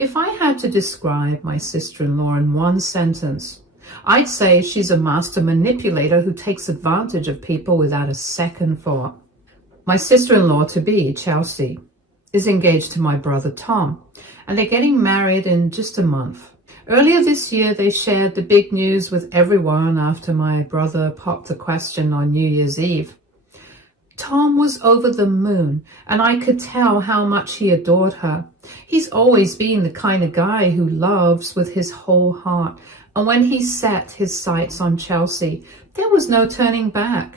If I had to describe my sister-in-law in one sentence, I'd say she's a master manipulator who takes advantage of people without a second thought. My sister-in-law-to-be, Chelsea, is engaged to my brother Tom, and they're getting married in just a month. Earlier this year, they shared the big news with everyone after my brother popped the question on New Year's Eve. Tom was over the moon, and I could tell how much he adored her. He's always been the kind of guy who loves with his whole heart, and when he set his sights on Chelsea, there was no turning back.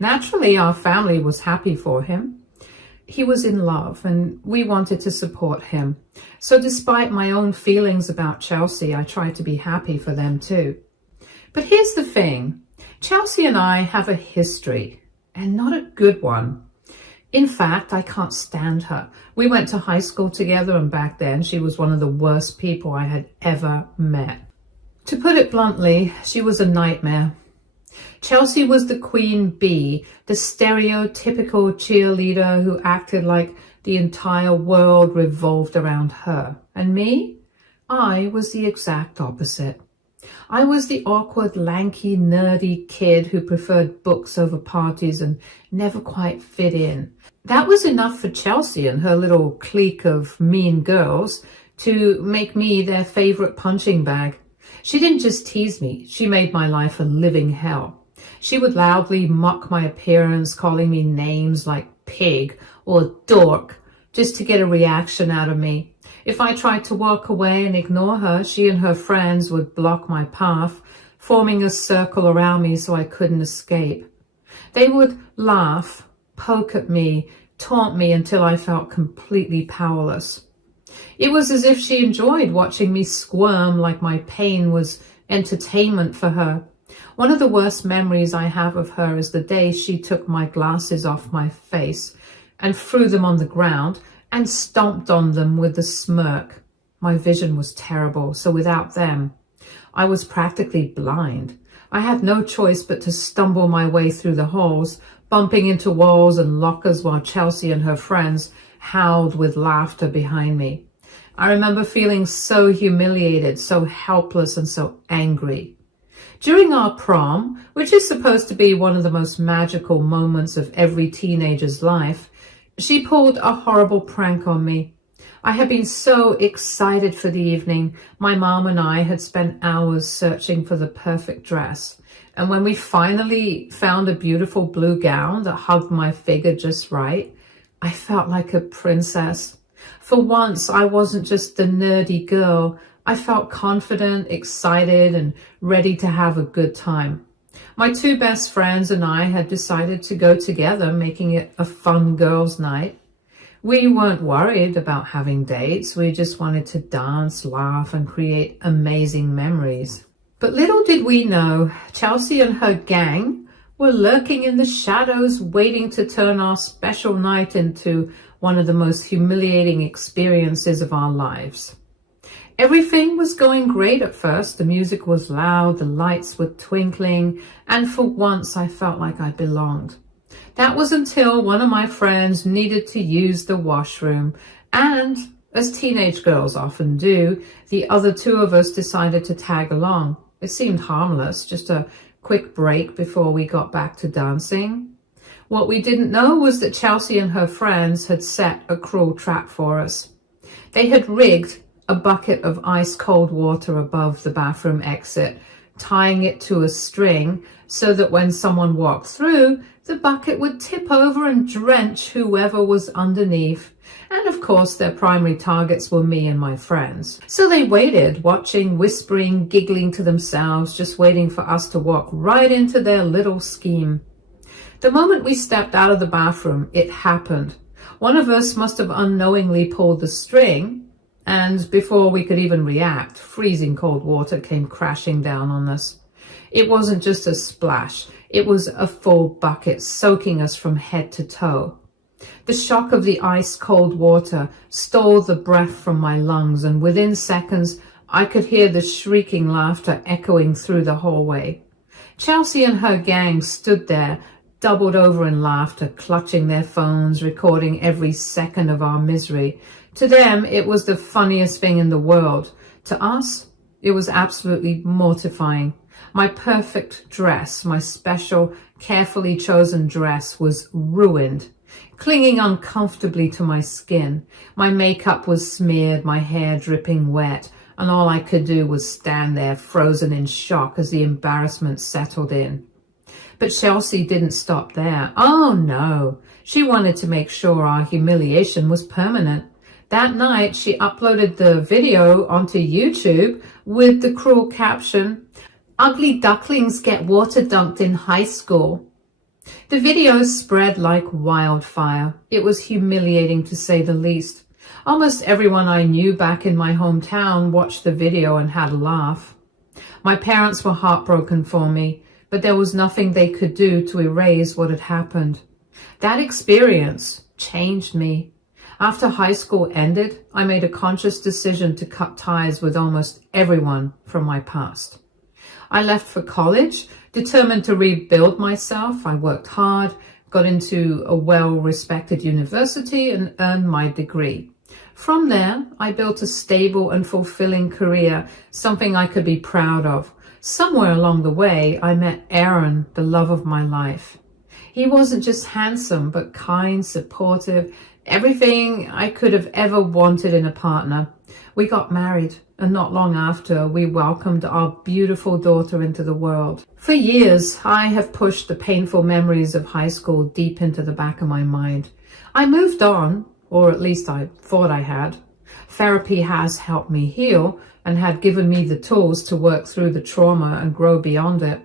Naturally, our family was happy for him. He was in love, and we wanted to support him. So despite my own feelings about Chelsea, I tried to be happy for them too. But here's the thing. Chelsea and I have a history, and not a good one. In fact, I can't stand her. We went to high school together, and back then she was one of the worst people I had ever met. To put it bluntly, she was a nightmare. Chelsea was the queen bee, the stereotypical cheerleader who acted like the entire world revolved around her. And me? I was the exact opposite. I was the awkward, lanky, nerdy kid who preferred books over parties and never quite fit in. That was enough for Chelsea and her little clique of mean girls to make me their favorite punching bag. She didn't just tease me, she made my life a living hell. She would loudly mock my appearance, calling me names like pig or dork, just to get a reaction out of me. If I tried to walk away and ignore her, she and her friends would block my path, forming a circle around me so I couldn't escape. They would laugh, poke at me, taunt me until I felt completely powerless. It was as if she enjoyed watching me squirm, like my pain was entertainment for her. One of the worst memories I have of her is the day she took my glasses off my face and threw them on the ground and stomped on them with a smirk. My vision was terrible, so without them, I was practically blind. I had no choice but to stumble my way through the halls, bumping into walls and lockers while Chelsea and her friends howled with laughter behind me. I remember feeling so humiliated, so helpless, and so angry. During our prom, which is supposed to be one of the most magical moments of every teenager's life, she pulled a horrible prank on me. I had been so excited for the evening. My mom and I had spent hours searching for the perfect dress. And when we finally found a beautiful blue gown that hugged my figure just right, I felt like a princess. For once, I wasn't just the nerdy girl. I felt confident, excited, and ready to have a good time. My two best friends and I had decided to go together, making it a fun girls' night. We weren't worried about having dates. We just wanted to dance, laugh, and create amazing memories. But little did we know, Chelsea and her gang were lurking in the shadows, waiting to turn our special night into one of the most humiliating experiences of our lives. Everything was going great at first. The music was loud, the lights were twinkling, and for once I felt like I belonged. That was until one of my friends needed to use the washroom, and, as teenage girls often do, the other two of us decided to tag along. It seemed harmless, just a quick break before we got back to dancing. What we didn't know was that Chelsea and her friends had set a cruel trap for us. They had rigged a bucket of ice-cold water above the bathroom exit, tying it to a string so that when someone walked through, the bucket would tip over and drench whoever was underneath. And of course, their primary targets were me and my friends. So they waited, watching, whispering, giggling to themselves, just waiting for us to walk right into their little scheme. The moment we stepped out of the bathroom, it happened. One of us must have unknowingly pulled the string, and before we could even react, freezing cold water came crashing down on us. It wasn't just a splash, it was a full bucket soaking us from head to toe. The shock of the ice-cold water stole the breath from my lungs, and within seconds, I could hear the shrieking laughter echoing through the hallway. Chelsea and her gang stood there, doubled over in laughter, clutching their phones, recording every second of our misery. To them, it was the funniest thing in the world. To us, it was absolutely mortifying. My perfect dress, my special, carefully chosen dress, was ruined, clinging uncomfortably to my skin. My makeup was smeared, my hair dripping wet, and all I could do was stand there frozen in shock as the embarrassment settled in. But Chelsea didn't stop there. Oh no, she wanted to make sure our humiliation was permanent. That night, she uploaded the video onto YouTube with the cruel caption, "Ugly ducklings get water dunked in high school." The video spread like wildfire. It was humiliating to say the least. Almost everyone I knew back in my hometown watched the video and had a laugh. My parents were heartbroken for me, but there was nothing they could do to erase what had happened. That experience changed me. After high school ended, I made a conscious decision to cut ties with almost everyone from my past. I left for college, determined to rebuild myself. I worked hard, got into a well-respected university, and earned my degree. From there, I built a stable and fulfilling career, something I could be proud of. Somewhere along the way, I met Aaron, the love of my life. He wasn't just handsome, but kind, supportive, everything I could have ever wanted in a partner. We got married, and not long after, we welcomed our beautiful daughter into the world. For years, I have pushed the painful memories of high school deep into the back of my mind. I moved on, or at least I thought I had. Therapy has helped me heal and had given me the tools to work through the trauma and grow beyond it.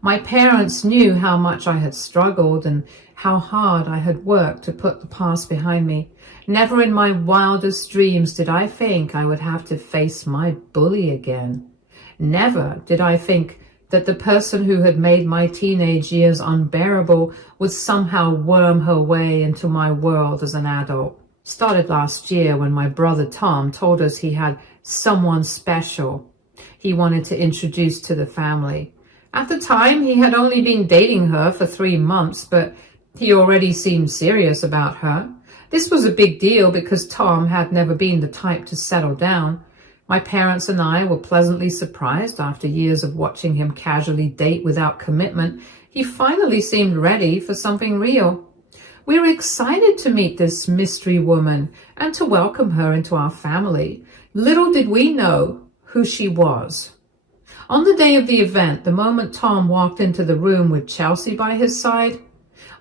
My parents knew how much I had struggled and how hard I had worked to put the past behind me. Never in my wildest dreams did I think I would have to face my bully again. Never did I think that the person who had made my teenage years unbearable would somehow worm her way into my world as an adult. Started last year when my brother Tom told us he had someone special he wanted to introduce to the family. At the time, he had only been dating her for 3 months, but he already seemed serious about her. This was a big deal because Tom had never been the type to settle down. My parents and I were pleasantly surprised after years of watching him casually date without commitment. He finally seemed ready for something real. We were excited to meet this mystery woman and to welcome her into our family. Little did we know who she was. On the day of the event, the moment Tom walked into the room with Chelsea by his side,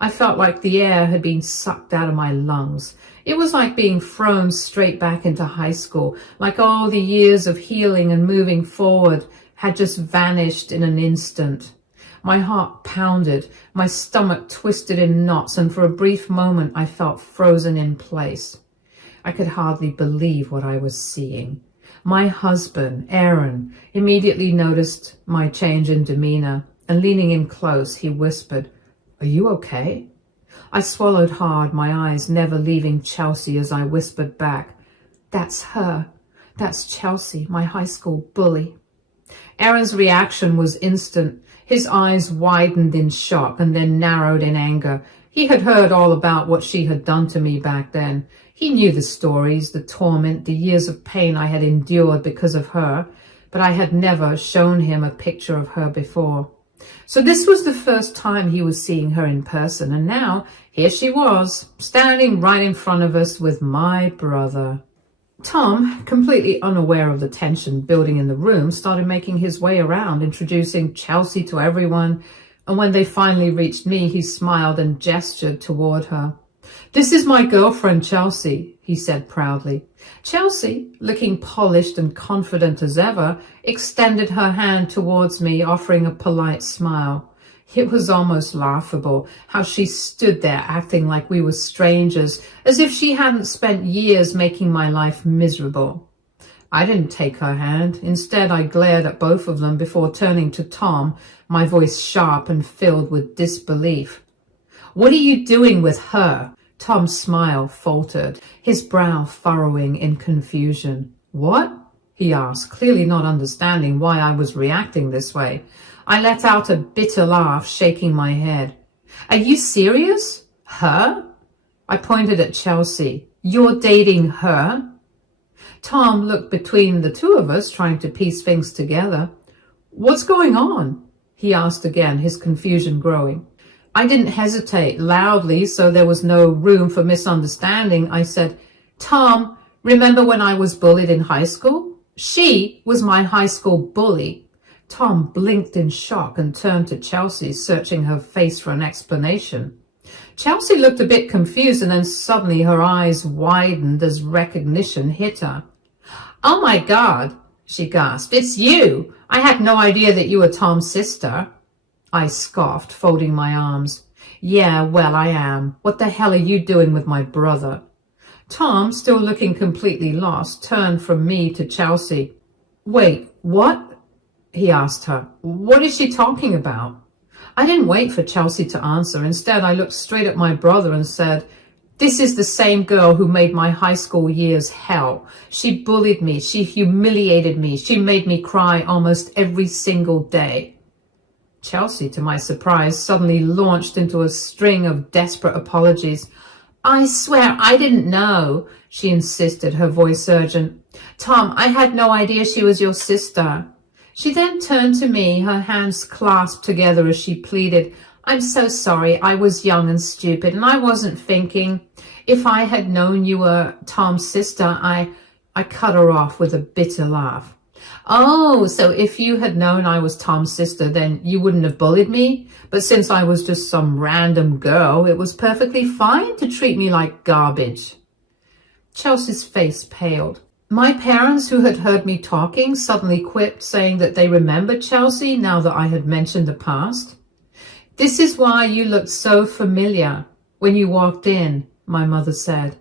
I felt like the air had been sucked out of my lungs. It was like being thrown straight back into high school, like all the years of healing and moving forward had just vanished in an instant. My heart pounded, my stomach twisted in knots, and for a brief moment I felt frozen in place. I could hardly believe what I was seeing. My husband, Aaron, immediately noticed my change in demeanor, and leaning in close, he whispered, "Are you okay?" I swallowed hard, my eyes never leaving Chelsea as I whispered back, "That's her. That's Chelsea, my high school bully." Aaron's reaction was instant. His eyes widened in shock and then narrowed in anger. He had heard all about what she had done to me back then. He knew the stories, the torment, the years of pain I had endured because of her, but I had never shown him a picture of her before. So this was the first time he was seeing her in person, and now here she was, standing right in front of us with my brother. Tom, completely unaware of the tension building in the room, started making his way around, introducing Chelsea to everyone, and when they finally reached me, he smiled and gestured toward her. "This is my girlfriend, Chelsea," he said proudly. Chelsea, looking polished and confident as ever, extended her hand towards me, offering a polite smile. It was almost laughable how she stood there acting like we were strangers, as if she hadn't spent years making my life miserable. I didn't take her hand. Instead, I glared at both of them before turning to Tom, my voice sharp and filled with disbelief. "What are you doing with her?" Tom's smile faltered, his brow furrowing in confusion. "What?" he asked, clearly not understanding why I was reacting this way. I let out a bitter laugh, shaking my head. "Are you serious? Her?" I pointed at Chelsea. "You're dating her?" Tom looked between the two of us, trying to piece things together. "What's going on?" he asked again, his confusion growing. I didn't hesitate. Loudly, so there was no room for misunderstanding, I said, "Tom, remember when I was bullied in high school? She was my high school bully." Tom blinked in shock and turned to Chelsea, searching her face for an explanation. Chelsea looked a bit confused, and then suddenly her eyes widened as recognition hit her. "Oh my God," she gasped. "It's you! I had no idea that you were Tom's sister." I scoffed, folding my arms. "Yeah, well, I am. What the hell are you doing with my brother?" Tom, still looking completely lost, turned from me to Chelsea. "Wait, what?" he asked her. "What is she talking about?" I didn't wait for Chelsea to answer. Instead, I looked straight at my brother and said, "This is the same girl who made my high school years hell. She bullied me. She humiliated me. She made me cry almost every single day." Chelsea, to my surprise, suddenly launched into a string of desperate apologies. "I swear I didn't know," she insisted, her voice urgent. "Tom, I had no idea she was your sister." She then turned to me, her hands clasped together as she pleaded, "I'm so sorry. I was young and stupid, and I wasn't thinking. If I had known you were Tom's sister, I cut her off with a bitter laugh. "Oh, so if you had known I was Tom's sister, then you wouldn't have bullied me? But since I was just some random girl, it was perfectly fine to treat me like garbage." Chelsea's face paled. My parents, who had heard me talking, suddenly quipped, saying that they remembered Chelsea now that I had mentioned the past. "This is why you looked so familiar when you walked in," my mother said.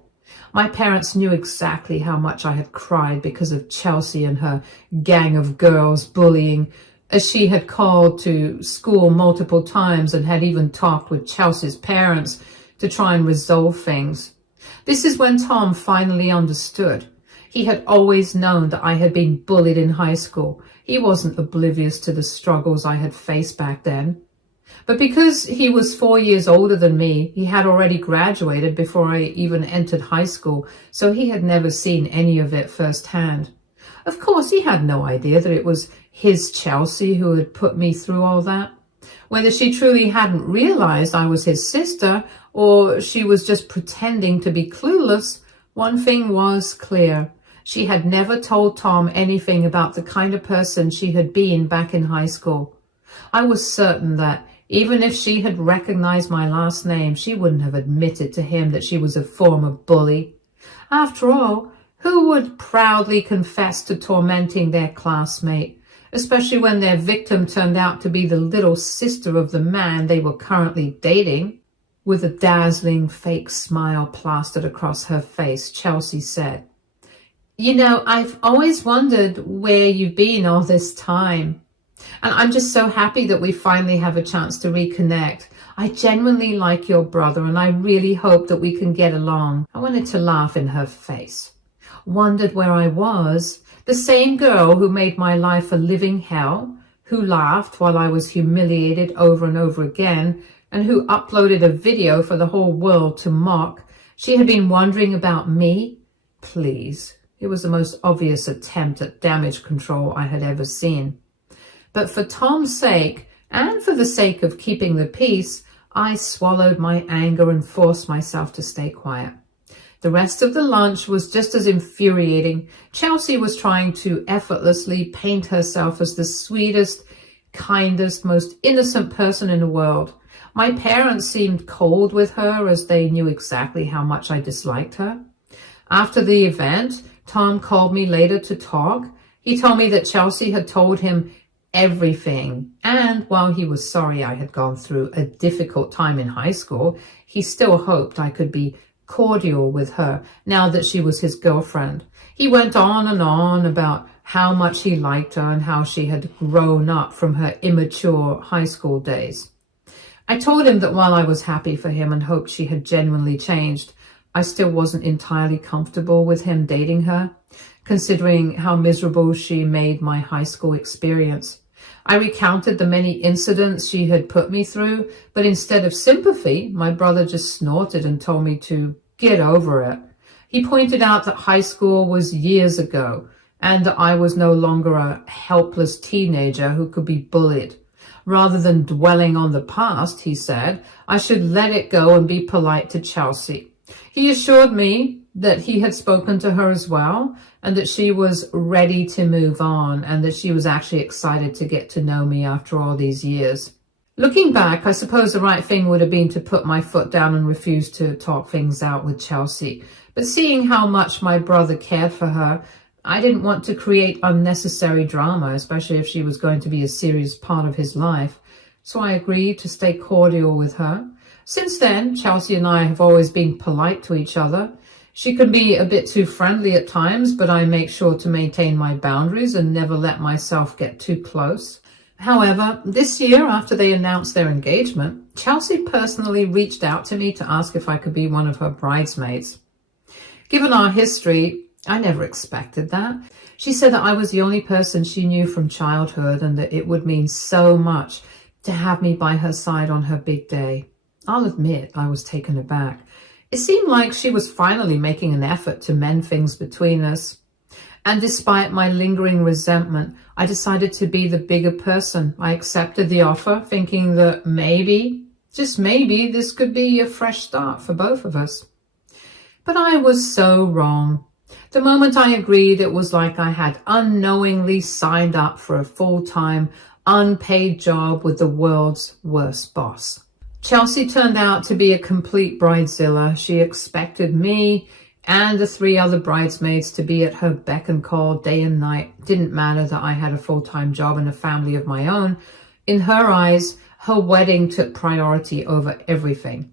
My parents knew exactly how much I had cried because of Chelsea and her gang of girls bullying, as she had called to school multiple times and had even talked with Chelsea's parents to try and resolve things. This is when Tom finally understood. He had always known that I had been bullied in high school. He wasn't oblivious to the struggles I had faced back then. But because he was 4 years older than me, he had already graduated before I even entered high school, so he had never seen any of it firsthand. Of course, he had no idea that it was his Chelsea who had put me through all that. Whether she truly hadn't realized I was his sister, or she was just pretending to be clueless, one thing was clear. She had never told Tom anything about the kind of person she had been back in high school. I was certain that even if she had recognized my last name, she wouldn't have admitted to him that she was a former bully. After all, who would proudly confess to tormenting their classmate, especially when their victim turned out to be the little sister of the man they were currently dating? With a dazzling fake smile plastered across her face, Chelsea said, "You know, I've always wondered where you've been all this time. And I'm just so happy that we finally have a chance to reconnect. I genuinely like your brother, and I really hope that we can get along." I wanted to laugh in her face. Wondered where I was? The same girl who made my life a living hell, who laughed while I was humiliated over and over again, and who uploaded a video for the whole world to mock. She had been wondering about me? Please. It was the most obvious attempt at damage control I had ever seen. But for Tom's sake, and for the sake of keeping the peace, I swallowed my anger and forced myself to stay quiet. The rest of the lunch was just as infuriating. Chelsea was trying to effortlessly paint herself as the sweetest, kindest, most innocent person in the world. My parents seemed cold with her, as they knew exactly how much I disliked her. After the event, Tom called me later to talk. He told me that Chelsea had told him everything, and while he was sorry I had gone through a difficult time in high school, he still hoped I could be cordial with her now that she was his girlfriend. He went on and on about how much he liked her and how she had grown up from her immature high school days. I told him that while I was happy for him and hoped she had genuinely changed, I still wasn't entirely comfortable with him dating her, considering how miserable she made my high school experience. I recounted the many incidents she had put me through, but instead of sympathy, my brother just snorted and told me to get over it. He pointed out that high school was years ago and that I was no longer a helpless teenager who could be bullied. Rather than dwelling on the past, he said, I should let it go and be polite to Chelsea. He assured me that he had spoken to her as well and that she was ready to move on and that she was actually excited to get to know me after all these years. Looking back, I suppose the right thing would have been to put my foot down and refuse to talk things out with Chelsea. But seeing how much my brother cared for her, I didn't want to create unnecessary drama, especially if she was going to be a serious part of his life. So I agreed to stay cordial with her. Since then, Chelsea and I have always been polite to each other. She can be a bit too friendly at times, but I make sure to maintain my boundaries and never let myself get too close. However, this year, after they announced their engagement, Chelsea personally reached out to me to ask if I could be one of her bridesmaids. Given our history, I never expected that. She said that I was the only person she knew from childhood and that it would mean so much to have me by her side on her big day. I'll admit I was taken aback. It seemed like she was finally making an effort to mend things between us. And despite my lingering resentment, I decided to be the bigger person. I accepted the offer, thinking that maybe, just maybe, this could be a fresh start for both of us. But I was so wrong. The moment I agreed, it was like I had unknowingly signed up for a full-time, unpaid job with the world's worst boss. Chelsea turned out to be a complete bridezilla. She expected me and the 3 other bridesmaids to be at her beck and call day and night. Didn't matter that I had a full-time job and a family of my own. In her eyes, her wedding took priority over everything.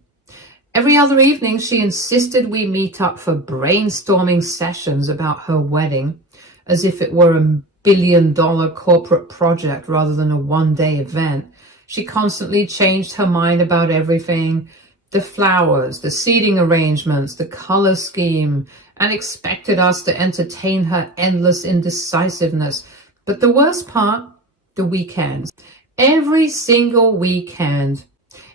Every other evening, she insisted we meet up for brainstorming sessions about her wedding, as if it were a billion-dollar corporate project rather than a one-day event. She constantly changed her mind about everything, the flowers, the seating arrangements, the color scheme, and expected us to entertain her endless indecisiveness. But the worst part, the weekends. Every single weekend.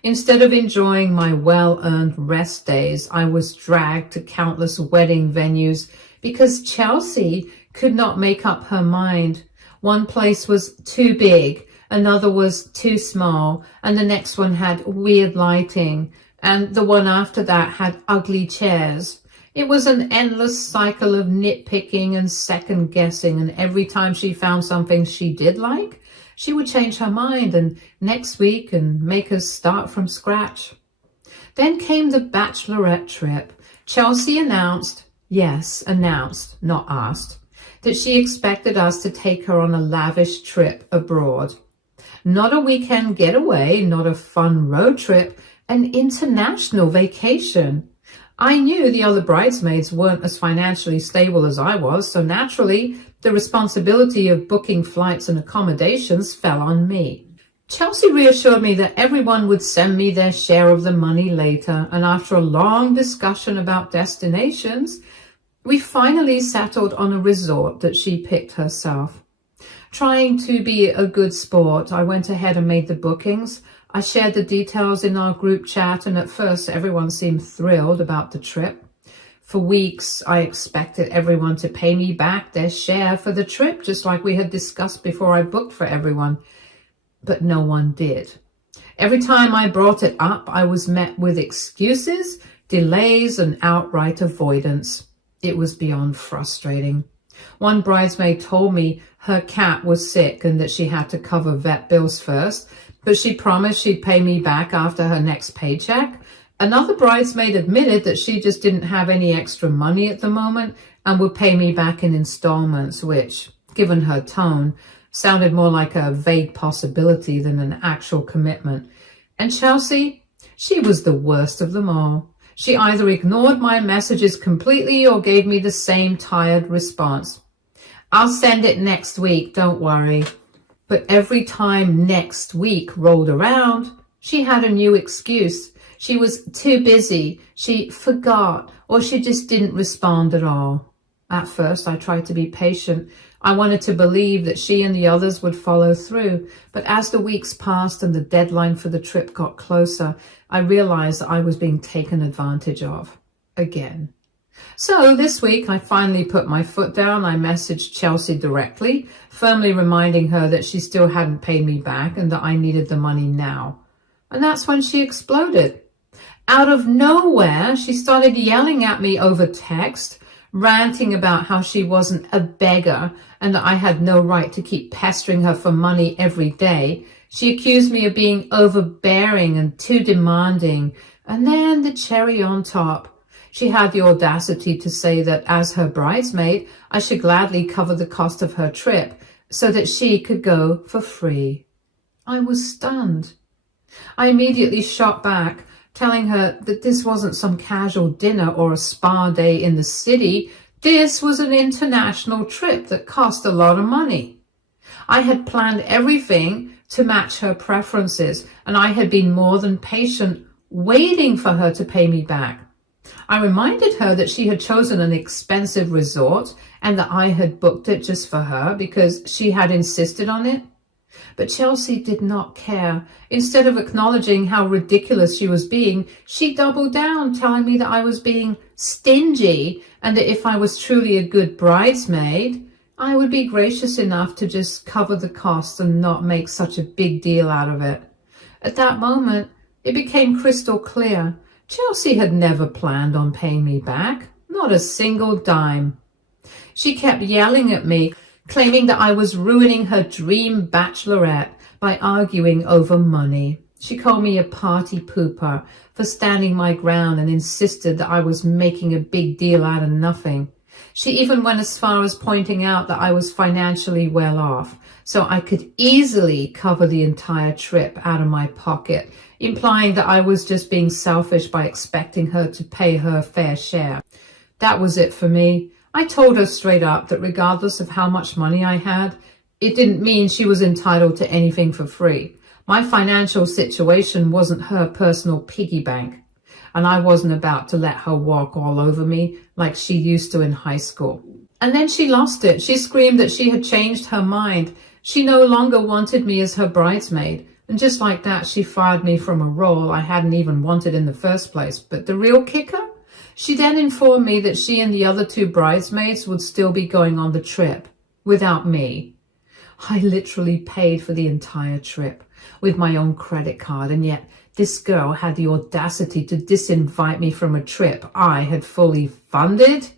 Instead of enjoying my well-earned rest days, I was dragged to countless wedding venues because Chelsea could not make up her mind. One place was too big, another was too small, and the next one had weird lighting, and the one after that had ugly chairs. It was an endless cycle of nitpicking and second-guessing, and every time she found something she did like, she would change her mind and next week and make us start from scratch. Then came the bachelorette trip. Chelsea announced, not asked, that she expected us to take her on a lavish trip abroad. Not a weekend getaway, not a fun road trip, an international vacation. I knew the other bridesmaids weren't as financially stable as I was, so naturally, the responsibility of booking flights and accommodations fell on me. Chelsea reassured me that everyone would send me their share of the money later, and after a long discussion about destinations, we finally settled on a resort that she picked herself. Trying to be a good sport, I went ahead and made the bookings. I shared the details in our group chat, and at first everyone seemed thrilled about the trip. For weeks, I expected everyone to pay me back their share for the trip, just like we had discussed before I booked for everyone. But no one did. Every time I brought it up, I was met with excuses, delays, and outright avoidance. It was beyond frustrating. One bridesmaid told me her cat was sick and that she had to cover vet bills first, but she promised she'd pay me back after her next paycheck. Another bridesmaid admitted that she just didn't have any extra money at the moment and would pay me back in installments, which, given her tone, sounded more like a vague possibility than an actual commitment. And Chelsea, she was the worst of them all. She either ignored my messages completely or gave me the same tired response. I'll send it next week, don't worry. But every time next week rolled around, she had a new excuse. She was too busy, she forgot, or she just didn't respond at all. At first, I tried to be patient. I wanted to believe that she and the others would follow through. But as the weeks passed and the deadline for the trip got closer, I realized that I was being taken advantage of. Again. So this week I finally put my foot down. I messaged Chelsea directly, firmly reminding her that she still hadn't paid me back and that I needed the money now. And that's when she exploded. Out of nowhere, she started yelling at me over text, ranting about how she wasn't a beggar and that I had no right to keep pestering her for money every day. She accused me of being overbearing and too demanding. And then the cherry on top, she had the audacity to say that as her bridesmaid, I should gladly cover the cost of her trip so that she could go for free. I was stunned. I immediately shot back, telling her that this wasn't some casual dinner or a spa day in the city. This was an international trip that cost a lot of money. I had planned everything to match her preferences, and I had been more than patient, waiting for her to pay me back. I reminded her that she had chosen an expensive resort and that I had booked it just for her because she had insisted on it. But Chelsea did not care. Instead of acknowledging how ridiculous she was being, she doubled down, telling me that I was being stingy and that if I was truly a good bridesmaid, I would be gracious enough to just cover the cost and not make such a big deal out of it. At that moment, it became crystal clear. Chelsea had never planned on paying me back, not a single dime. She kept yelling at me, claiming that I was ruining her dream bachelorette by arguing over money. She called me a party pooper for standing my ground and insisted that I was making a big deal out of nothing. She even went as far as pointing out that I was financially well off, so I could easily cover the entire trip out of my pocket, implying that I was just being selfish by expecting her to pay her fair share. That was it for me. I told her straight up that regardless of how much money I had, it didn't mean she was entitled to anything for free. My financial situation wasn't her personal piggy bank, and I wasn't about to let her walk all over me like she used to in high school. And then she lost it. She screamed that she had changed her mind. She no longer wanted me as her bridesmaid. And just like that, she fired me from a role I hadn't even wanted in the first place. But the real kicker? She then informed me that she and the other two bridesmaids would still be going on the trip without me. I literally paid for the entire trip with my own credit card, and yet this girl had the audacity to disinvite me from a trip I had fully funded?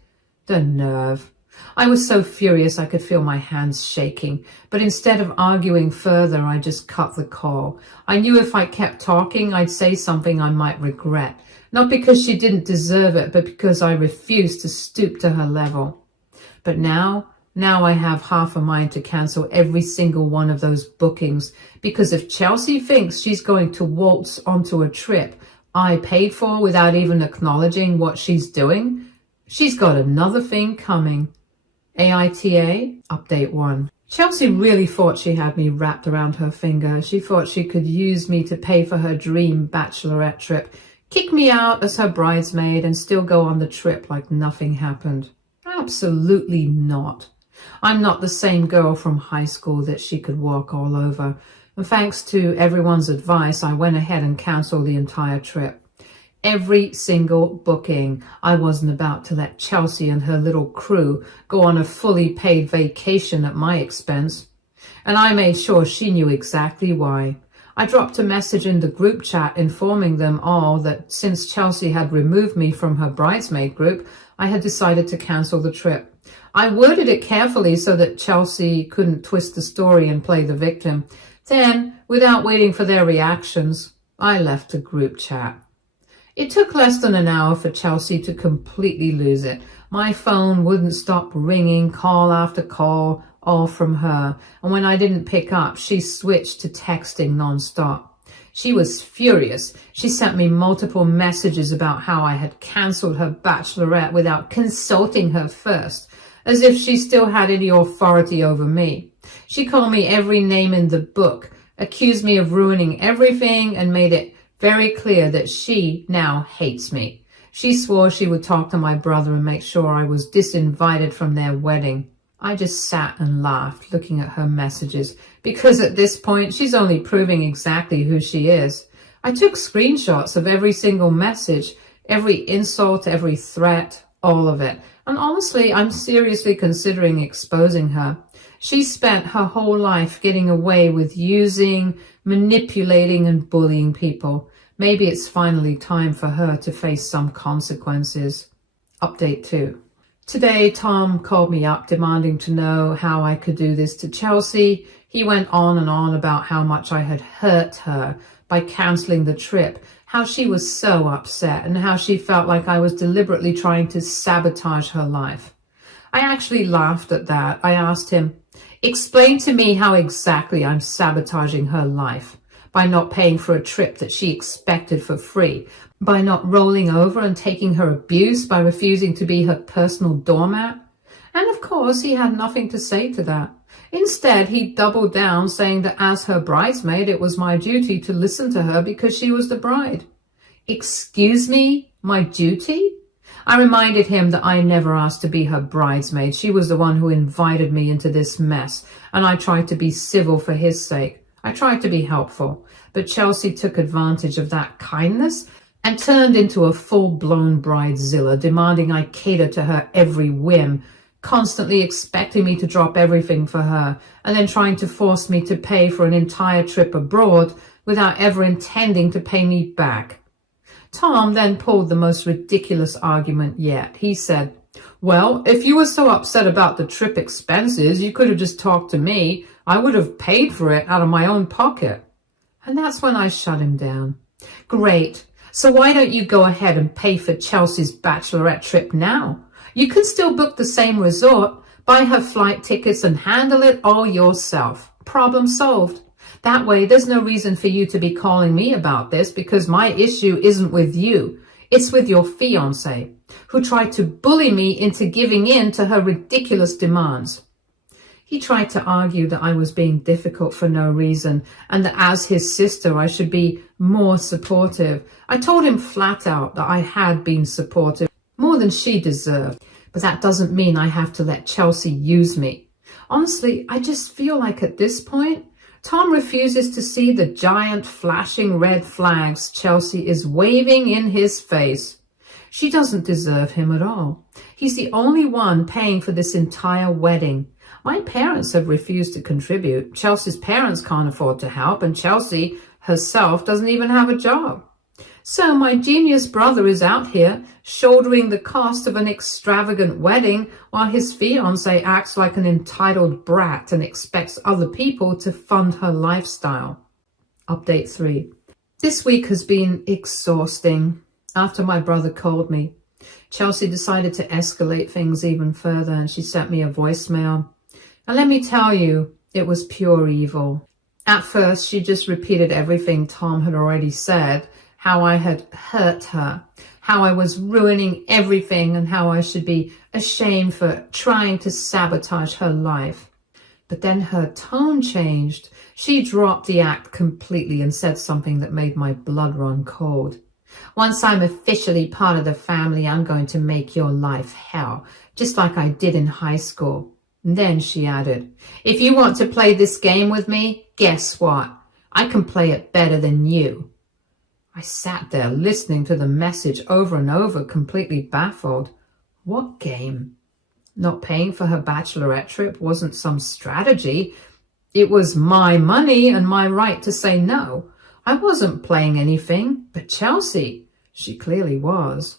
The nerve. I was so furious I could feel my hands shaking, but instead of arguing further, I just cut the call. I knew if I kept talking, I'd say something I might regret. Not because she didn't deserve it, but because I refused to stoop to her level. But now I have half a mind to cancel every single one of those bookings, because if Chelsea thinks she's going to waltz onto a trip I paid for without even acknowledging what she's doing, she's got another thing coming. AITA Update 1. Chelsea really thought she had me wrapped around her finger. She thought she could use me to pay for her dream bachelorette trip, kick me out as her bridesmaid, and still go on the trip like nothing happened. Absolutely not. I'm not the same girl from high school that she could walk all over. And thanks to everyone's advice, I went ahead and canceled the entire trip. Every single booking. I wasn't about to let Chelsea and her little crew go on a fully paid vacation at my expense. And I made sure she knew exactly why. I dropped a message in the group chat informing them all that since Chelsea had removed me from her bridesmaid group, I had decided to cancel the trip. I worded it carefully so that Chelsea couldn't twist the story and play the victim. Then, without waiting for their reactions, I left the group chat. It took less than an hour for Chelsea to completely lose it. My phone wouldn't stop ringing, call after call, all from her. And when I didn't pick up, she switched to texting nonstop. She was furious. She sent me multiple messages about how I had cancelled her bachelorette without consulting her first, as if she still had any authority over me. She called me every name in the book, accused me of ruining everything, and made it very clear that she now hates me. She swore she would talk to my brother and make sure I was disinvited from their wedding. I just sat and laughed, looking at her messages, because at this point, she's only proving exactly who she is. I took screenshots of every single message, every insult, every threat, all of it. And honestly, I'm seriously considering exposing her. She spent her whole life getting away with using, manipulating, and bullying people. Maybe it's finally time for her to face some consequences. Update 2. Today, Tom called me up demanding to know how I could do this to Chelsea. He went on and on about how much I had hurt her by cancelling the trip, how she was so upset, and how she felt like I was deliberately trying to sabotage her life. I actually laughed at that. I asked him, "Explain to me how exactly I'm sabotaging her life by not paying for a trip that she expected for free, by not rolling over and taking her abuse, by refusing to be her personal doormat." And of course, he had nothing to say to that. Instead, he doubled down, saying that as her bridesmaid, it was my duty to listen to her because she was the bride. Excuse me, my duty? I reminded him that I never asked to be her bridesmaid. She was the one who invited me into this mess, and I tried to be civil for his sake. I tried to be helpful, but Chelsea took advantage of that kindness and turned into a full-blown bridezilla, demanding I cater to her every whim, constantly expecting me to drop everything for her, and then trying to force me to pay for an entire trip abroad without ever intending to pay me back. Tom then pulled the most ridiculous argument yet. He said, "Well, if you were so upset about the trip expenses, you could have just talked to me. I would have paid for it out of my own pocket." And that's when I shut him down. "Great. So why don't you go ahead and pay for Chelsea's bachelorette trip now? You can still book the same resort, buy her flight tickets, and handle it all yourself. Problem solved. That way, there's no reason for you to be calling me about this, because my issue isn't with you. It's with your fiancé, who tried to bully me into giving in to her ridiculous demands." He tried to argue that I was being difficult for no reason, and that as his sister, I should be more supportive. I told him flat out that I had been supportive, more than she deserved, but that doesn't mean I have to let Chelsea use me. Honestly, I just feel like at this point, Tom refuses to see the giant flashing red flags Chelsea is waving in his face. She doesn't deserve him at all. He's the only one paying for this entire wedding. My parents have refused to contribute. Chelsea's parents can't afford to help, and Chelsea herself doesn't even have a job. So my genius brother is out here shouldering the cost of an extravagant wedding while his fiancée acts like an entitled brat and expects other people to fund her lifestyle. Update 3. This week has been exhausting. After my brother called me, Chelsea decided to escalate things even further, and she sent me a voicemail. And let me tell you, it was pure evil. At first, she just repeated everything Tom had already said, how I had hurt her, how I was ruining everything, and how I should be ashamed for trying to sabotage her life. But then her tone changed. She dropped the act completely and said something that made my blood run cold. "Once I'm officially part of the family, I'm going to make your life hell, just like I did in high school." And then she added, "If you want to play this game with me, guess what? I can play it better than you." I sat there listening to the message over and over, completely baffled. What game? Not paying for her bachelorette trip wasn't some strategy. It was my money and my right to say no. I wasn't playing anything, but Chelsea, she clearly was.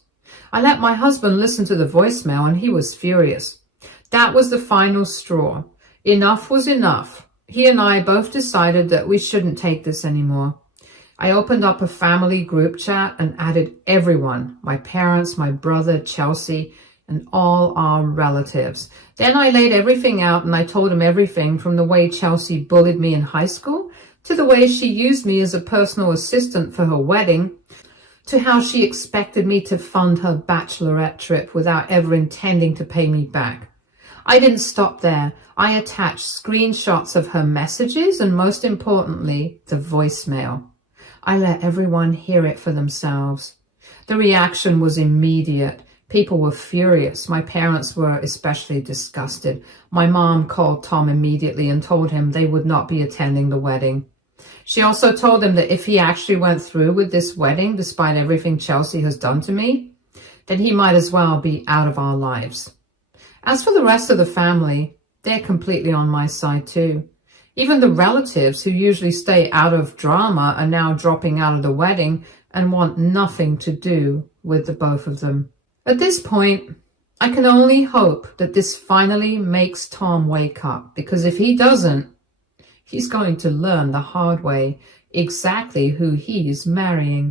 I let my husband listen to the voicemail, and he was furious. That was the final straw. Enough was enough. He and I both decided that we shouldn't take this anymore. I opened up a family group chat and added everyone, my parents, my brother, Chelsea, and all our relatives. Then I laid everything out, and I told him everything from the way Chelsea bullied me in high school to the way she used me as a personal assistant for her wedding, to how she expected me to fund her bachelorette trip without ever intending to pay me back. I didn't stop there. I attached screenshots of her messages and, most importantly, the voicemail. I let everyone hear it for themselves. The reaction was immediate. People were furious. My parents were especially disgusted. My mom called Tom immediately and told him they would not be attending the wedding. She also told him that if he actually went through with this wedding, despite everything Chelsea has done to me, then he might as well be out of our lives. As for the rest of the family, they're completely on my side too. Even the relatives who usually stay out of drama are now dropping out of the wedding and want nothing to do with the both of them. At this point, I can only hope that this finally makes Tom wake up, because if he doesn't, he's going to learn the hard way exactly who he's marrying.